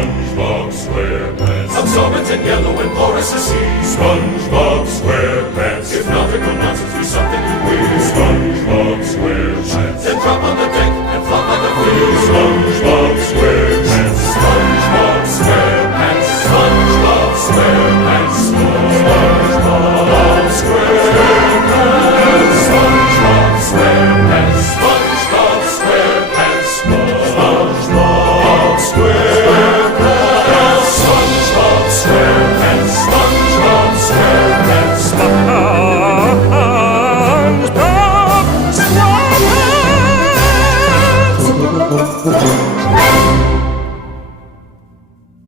SpongeBob SquarePants. Absorbent and yellow and porous as sea. SpongeBob SquarePants. If nautical nonsense be something you wish, SpongeBob SquarePants. then drop on the deck and flop on the field. SpongeBob SquarePants. SpongeBob